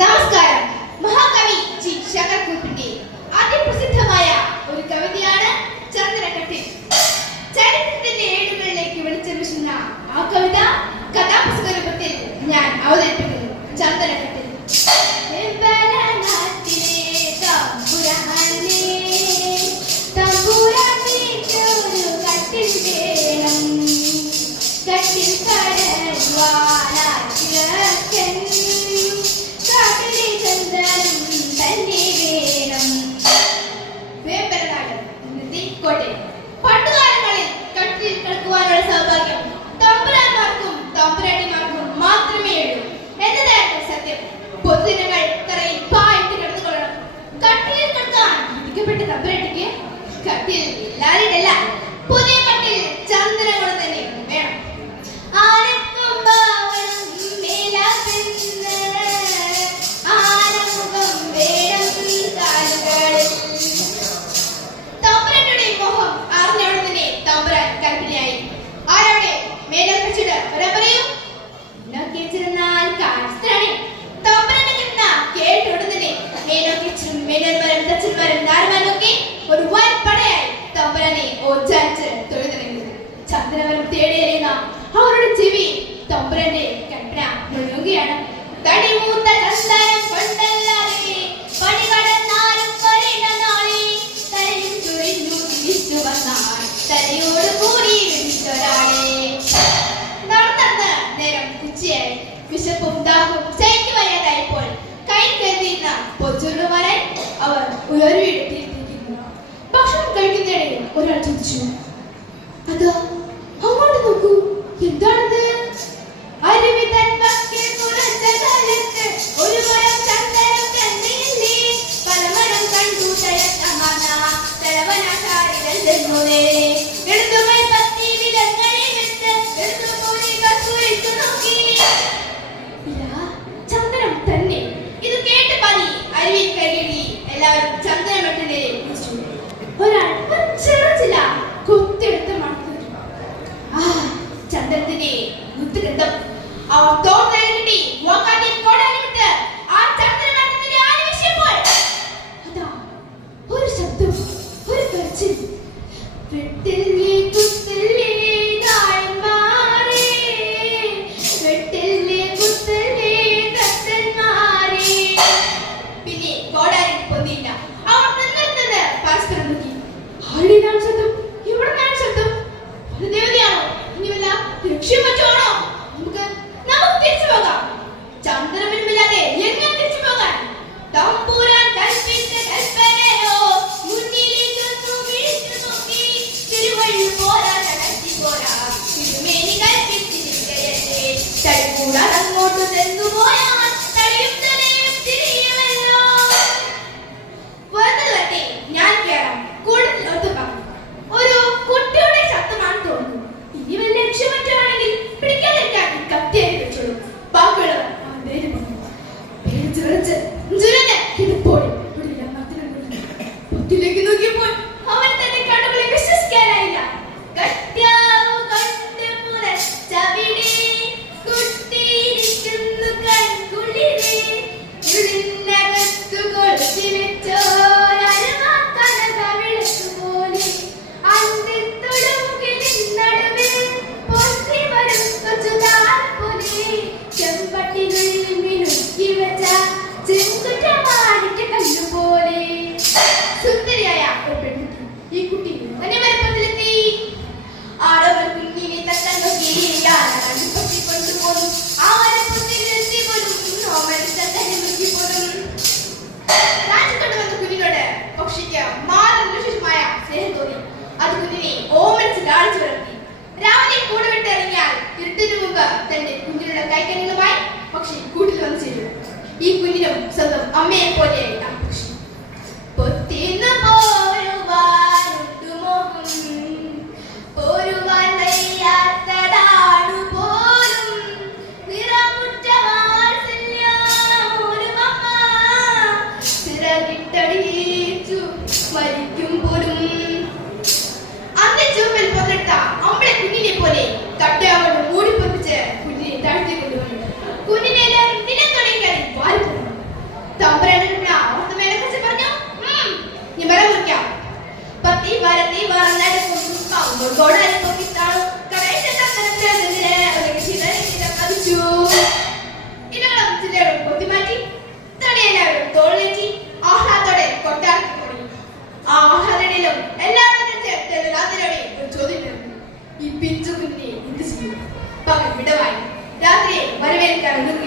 നമസ്കാരം. മഹാകവി ജി ശങ്കർകുറുപ്പിന്റെ അതിപ്രസിദ്ധമായ ഒരു കവിതയാണ് ചന്ദനക്കട്ടിൽ. ചരിത്രത്തിന്റെ ഏടുകളിലേക്ക് വെളിച്ചം വീശുന്ന ആ കവിത കഥാപുസ്തക രൂപത്തിൽ ഞാൻ അവതരിപ്പിക്കുന്നു. ചന്ദനക്കട്ടിൽ. പണ്ടുകാലങ്ങളിൽ കട്ടിലിൽ കിടക്കുവാനുള്ള സൗഭാഗ്യം തമ്പുരാന്മാർക്കും തമ്പുരാട്ടിമാർക്കും മാത്രമേ ഉള്ളൂ എന്നതായിരുന്നു സത്യം. പൊതുജനങ്ങൾ തറയിൽ പായിട്ട് കിടന്നുകൊള്ളണം. കട്ടിലിൽ കിടക്കാൻ വിധിക്കപ്പെട്ട തമ്പുരാട്ടിക്ക് കട്ടിലിൽ എല്ലാവരുടെയല്ല, പുതിയ കട്ടിൽ ചന്ദനങ്ങൾ തന്നെ വേണം. ഒരു വൻ പടയായി തമ്പുരാനെ ഓച്ചാച്ച് തൊഴുതിറങ്ങി. ചന്ദനവരം തേടിയെറിയുന്ന അവരുടെ ചെവി തമ്പുരാന്റെ കൽപ്പന മുഴുകുകയാണ്. തടിമൂത്ത ചന്ദനം കൊണ്ടല്ലാതെ പണി കടന്നാലും പരിണനാളി തലയും ചുഴിഞ്ഞു തിരിച്ചു വന്നാൽ തലയോട് കൂടി വിളിച്ചൊരാളെ. നടന്ന് നേരം ഉച്ചയായി. വിശപ്പും ദാഹവും സഹിക്കു വയ്യാതായപ്പോൾ കൈ കരുതിയിരുന്ന പൊച്ചുരുമാരായി അവർ ഉയർവിയെടുത്തിരിക്കുന്നു. ഭക്ഷണം കഴിക്കുന്നതിനിടയിൽ ഒരാൾ ചോദിച്ചു, അതാ അങ്ങോട്ട് നോക്കൂ, എന്താണത്? അരുവി തൻ പക്കൽ കുറച്ച കാലത്ത് ഒരു മരം ചന്ദനം തന്നെയില്ലേ, പലമരം കണ്ടു തലവനാകാരികളെ എടുത്തുമായി പത്തി വിലങ്ങളെടുത്ത് എടുത്തുകൂടി കസുരിച്ചു നോക്കി. ചന്ദനം തന്നെ. ഇത് കേട്ട് പനി അരുവിൽ കരുതി എല്ലാവരും ചന്ദനമട്ടിനെ വിളിച്ചു. ഒരാൾ ചെറുച്ചില്ല കുത്തെടുത്ത് മണത്തു. ആ ചന്ദനത്തിന്റെ മുത്തുഗന്ധം അവർ തോന്നൽ കിട്ടി. വാക്കാട്ടിൽ കോടാലി വിട്ട് ആ ചന്ദനമട്ടത്തിന്റെ ആണി വീശിയപ്പോൾ അതാ ഒരു ശബ്ദം, ഒരു കരച്ചിൽ. വെട്ടില്ലേ കുത്തല്ലേ താഴ്മാറേ, വെട്ടില്ലേ കുത്തല്ലേ തത്തന്മാരേ. പിന്നെ കോടാലി പൊന്നിയില്ല. അവർ നിന്ന് പരസ്പരം നോക്കി. ആളിനാണ് ശബ്ദം, ഇവിടെ നിന്നാണ് ശബ്ദം. ഒരു ദേവതയാണോ? ഇനി വല്ല ലക്ഷ്യം മറ്റാണോ? നമുക്ക് തിരിച്ചു പോകാം. ചന്ദനമില്ലാതെ എങ്ങനെ തിരിച്ചു പോകാൻ? തമ്പുരാൻ കൽപ്പിച്ച കൽപ്പനയോ മുന്നിലേക്കൊന്നു വിളിച്ചു നോക്കി. തിരുവഴി പോരാ നടത്തി പോരാ, തിരുമേനി കൽപ്പിച്ചിരിക്കയല്ലേ. തടികൂടാൻ അങ്ങോട്ട് ചെന്നു പോയാൽ തടിയും തലയും തിരിയുമല്ലോ. വെറുതെ തട്ടി ഞാൻ കയറാം. കൂടുതൽ ഒത്തുക്കാം. ഒരു കുട്ടിയുടെ ശബ്ദമാണ് തോന്നുന്നു. ഇനി വല്ല ലക്ഷ്യമറ്റാണെങ്കിൽ പിടിക്കാതിരിക്കാൻ കത്തിയായി വെച്ചോളൂ. ബാക്കിയുള്ളവർ പേര് പറഞ്ഞു. പേടിച്ച് വിറച്ച് ജുരന് കിടപ്പോടെ പൊത്തിലേക്ക് നോക്കിയപ്പോൾ അവൻ തന്റെ കണ്ണുകളെ വിശ്വസിക്കാനായില്ല. കട്യാവ് കണ്ട് മുരച്ചവിടെ കുട്ടിയിരിക്കുന്നു കൺകുളിരെ, ഉള്ളിനകത്തു കൊളുത്തി വെച്ചോരരുമാക്കനക വിളക്കുപോലെ അന്തിത്തുടുകിലിൻ നടുവിൽ പൊന്തി വരും കൊച്ചുതാരപ്പോലെ ചെമ്പട്ടികളിൽ മിനുക്കി വെച്ച ചെങ്കുറ്റമാടിന്റെ കല്ലുപോലെ. സുന്ദരിയായ ഒരു പെൺകുട്ടി ഈ കുട്ടി തന്നെ വരപ്പത്തിലെത്തി. ആടവർ കുഞ്ഞിനെ തട്ടം നോക്കി കൊണ്ടുപോകും. ആ വരപ്പത്തിലെത്തി പോലും തന്നെ നോക്കിപ്പോലും. രാജകൊണ്ടുവന്ന കുഞ്ഞിനോട് പക്ഷിക്ക് മാതൃശിശുമായ സ്നേഹം തോന്നി. അത് കുഞ്ഞിനെ ഓമനിച്ച് ലാളിച്ചു വളർത്തി. രാവിലെ കൂടെ വിട്ട് ഇറങ്ങിയാൽ ഇരുട്ടിനു മുമ്പ് തന്റെ കുഞ്ഞിനുള്ള കൈക്കരുകളുമായി പക്ഷി കൂട്ടിൽ വന്നു ചേരും. ഈ കുഞ്ഞിനും സ്വന്തം അമ്മയെ പോലെയായി ആ പക്ഷി. പൊത്തിന്ന് പോരുവാനുട്ടുമോഹം, പോരുവാൻ വയ്യാത്തതാണു പോലും നിറമുറ്റ വാത്സല്യമൊരുമമ്മ ചിറകിട്ടടിച്ചു മരിക്കും പോലും. അന്ന് ചുവപ്പിൽ പൊതിട്ട അമ്മളെ കുഞ്ഞിനെ പോലെ തട്ടയാവോട് മൂടിപ്പൊപ്പിച്ച് കുഞ്ഞിനെ താഴ്ത്തി കൊണ്ടുവന്നു. കുഞ്ഞിനെ എല്ലാവരും ദിനം തുടങ്ങി വാരി ഒതുങ്ങി